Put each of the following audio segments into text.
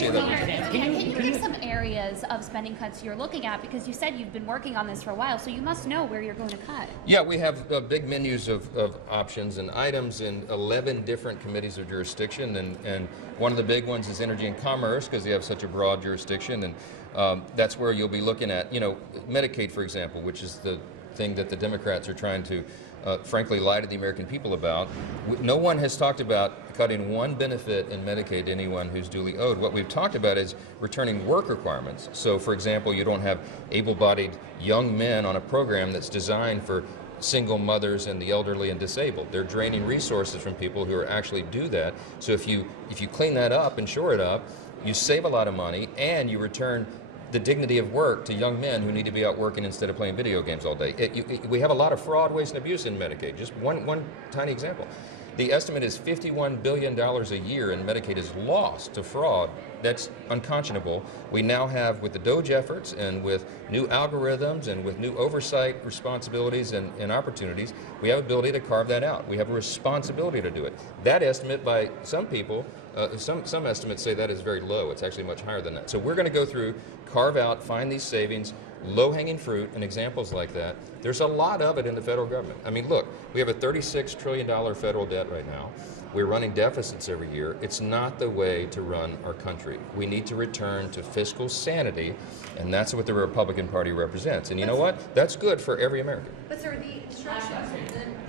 you'll see that. Can you give some areas of spending cuts you're looking at? Because you said you've been working on this for a while, so you must know where you're going to cut. Yeah, we have big menus of options and items in 11 different committees of jurisdiction, and one of the big ones is energy and commerce, because you have such a broad jurisdiction, and that's where you'll be looking at, Medicaid, for example, which is the thing that the Democrats are trying to frankly lie to the American people about. No one has talked about cutting one benefit in Medicaid to anyone who's duly owed. What we've talked about is returning work requirements. So, for example, you don't have able-bodied young men on a program that's designed for single mothers and the elderly and disabled. They're draining resources from people who are actually do that. So if you clean that up and shore it up, you save a lot of money and you return the dignity of work to young men who need to be out working instead of playing video games all day. We have a lot of fraud, waste, and abuse in Medicaid. Just one tiny example. The estimate is $51 billion a year in Medicaid is lost to fraud. That's unconscionable. We now have, with the DOGE efforts and with new algorithms and with new oversight responsibilities and opportunities, we have ability to carve that out. We have a responsibility to do it. That estimate by some people, some estimates say that is very low. It's actually much higher than that. So we're going to go through, carve out, find these savings, low-hanging fruit, and examples like that. There's a lot of it in the federal government. I mean, look, we have a $36 trillion federal debt right now. We're running deficits every year. It's not the way to run our country. We need to return to fiscal sanity, and that's what the Republican Party represents. And you know what? That's good for every American. But sir, the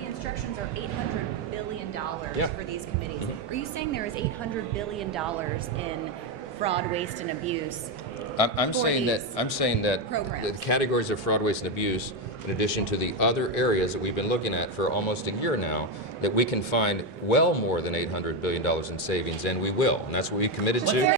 instructions are $800 billion for these committees. Are you saying there is $800 billion in fraud, waste, and abuse? I'm saying that programs. the categories of fraud, waste, and abuse, in addition to the other areas that we've been looking at for almost a year now, that we can find well more than $800 billion in savings, and we will. And that's what we committed to.